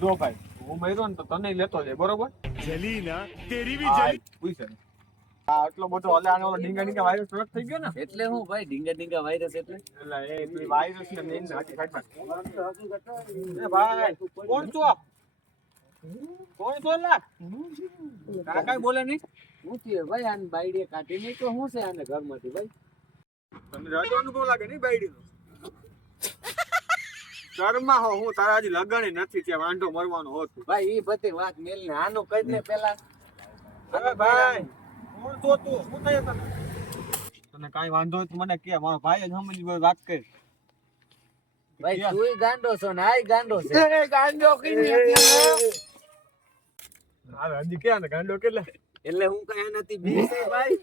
જો ભાઈ હું મર્યો ને તો તને લેતો જાય બરોબર? જલી ના જલી પૂછે આટલો બધો અલે ઓલો ડીંગા ડીંગા વાયરસ શોર્ટ થઈ ગયો ને? એટલે હું ભાઈ ડીંગા ડીંગા વાયરસ એટલે? એટલે એ બી વાયરસ ને નહીં નાખી કાઢ એ ભાઈ કોણ છો? કોણ છો લા કાકા બોલે નહીં? હું છે ભાઈ આને બાઈડીએ કાઢી નહીં તો હું છે આને ઘરમાંથી ભાઈ? તમને રાજો અનુભવ લાગે નહીં બાઈડીનો શર્મા હો હું તારા હજી લગન નથી ત્યાં વાંઢો મરવાનો હોત. ભાઈ ઈ બધી વાત મેલ ને આનું કઈ ને પેલા. અરે ભાઈ હું તો તું? શું થાય તને? તને કાંઈ વાંધો હોય તો મને કે મારો ભાઈ જ સમજી ગયો વાત કરી. ભાઈ તુંય ગાંડો છો ને આય ગાંડો છે. ગાંડો હા હજી ક્યાં ને ગાંડો કેટલા? એટલે હું કઈ નથી બી છે ભાઈ?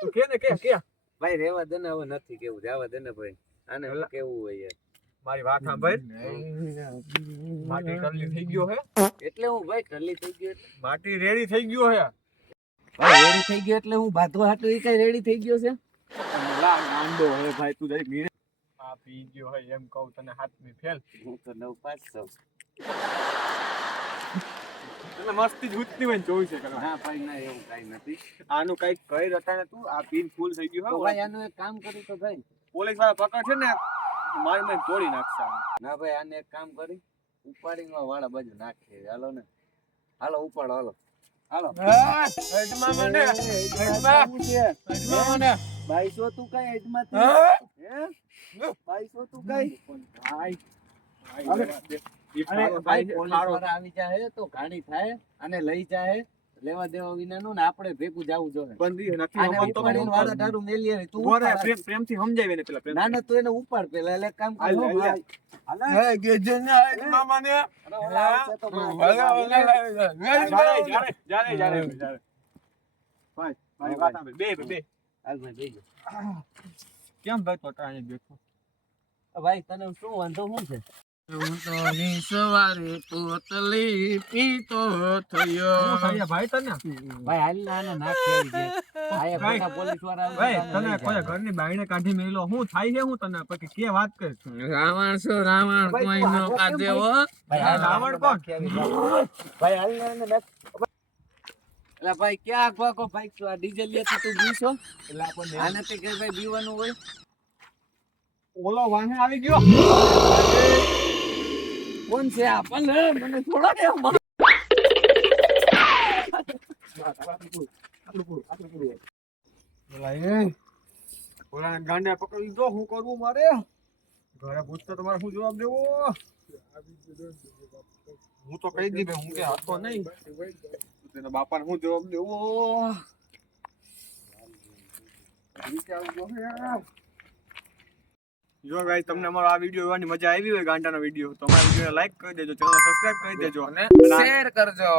તું કે ને કે કે ભાઈ રેવા દે ને હવે નથી કેવું જવા દે ને ભાઈ. આને હું કેવું હોય યાર? મારી વાત સાંભળ. માટી ટલ્લી થઈ ગયો હે. એટલે હું ભાઈ ટલ્લી થઈ ગયો માટી રેડી થઈ ગયો હે. ભાઈ રેડી થઈ ગયો એટલે હું બાંધવા હાટું એ કઈ રેડી થઈ ગયો છે? લા માંડો હે ભાઈ તું જઈ મીરે આ પી ગયો હે એમ કહું તને હાથ મે ફેલ. હું તો નવ પાંચ સૌ. એટલે મસ્તી જ ઉઠતી હોય ને ચોવીસે હા ભાઈ ના એવું કઈ નથી. આનું કઈ કઈ રતા ને તું? આ પીન ફૂલ થઈ ગયું હે. ભાઈ આનું એક કામ કરી તો ભાઈ. પોલીસવાળા પકડશે ને મારી મને તોડી નાખશે આને. ના ભાઈ આને એક કામ કરી ઉપાડીને વાળા બાજુ નાખીએ હાલો ને. હાલો ઉપાડો હાલો. હાલો. મને અજમા મને. બાઈસો તું કઈ અજમા હા? હે? બાઈસો તું કઈ? ભાઈ. ભાઈ ભાઈ પોલીસવાળા આવી જાય તો ઘાણી થાય અને લઈ જાય લેવા દેવા વિનાનું ને આપણે ભેગું જવું જોઈએ. બંધી નથી આને તો ઉપાડીને વાળા તારું મેલી આવી. તું ઓરે. પ્રેમ પ્રેમથી સમજાવી ને પેલા ના ના તું એને ઉપાડ પેલા એટલે કામ કર હાલ, હો ભાઈ. હે ગેજના ને મને મામા ને આવશે તો ભલે, જારે, જારે, જારે, જારે. ભાઈ, ભાઈ, વાત આવે બે, બે, બે. હાલ ભાઈ બે. કેમ ભાઈ તો ત્યાં બેઠો? ભાઈ તને શું વાંધો? શું છે? હું તો ભાઈ તને? ભાઈ હાલ ને આને નાખી આવી જાય આયા ભાઈ, પોલીસવાળા ભાઈ તને કોઈ ઘરની બાઈને કાઢી મેલો હું થાય છે હું તને? પછી કે વાત કર. રાવણ શું રાવણ કોઈ નો આગળ કાઢે હો. ભાઈ? રાવણ કોણ? ભાઈ હાલ ના એટલે ભાઈ ક્યાં ભાગો ભાઈ ડીઝલ લેતી તું બીસો એટલે આપણને આને તે કે ભાઈ બીવાનું હોય? ઓલો વાહે આવી ગયો. કોણ છે આ પણ મને થોડા કે ઓલા ગાંડા પકડી દો શું કરવું મારે? ઘરે પૂછતો તમારે શું જવાબ દેવો? હું તો કહી દીધું હું કે હતો નહીં. તેના બાપાને શું જવાબ દેવો? જો ગાઈસ તમને અમારો આ વીડિયો જોવાની મજા આવી હોય ગાંડાનો વીડિયો તો અમારા વિડીયોને લાઈક કરી દેજો ચેનલ સબસ્ક્રાઇબ કરી દેજો. અને શેર કરજો.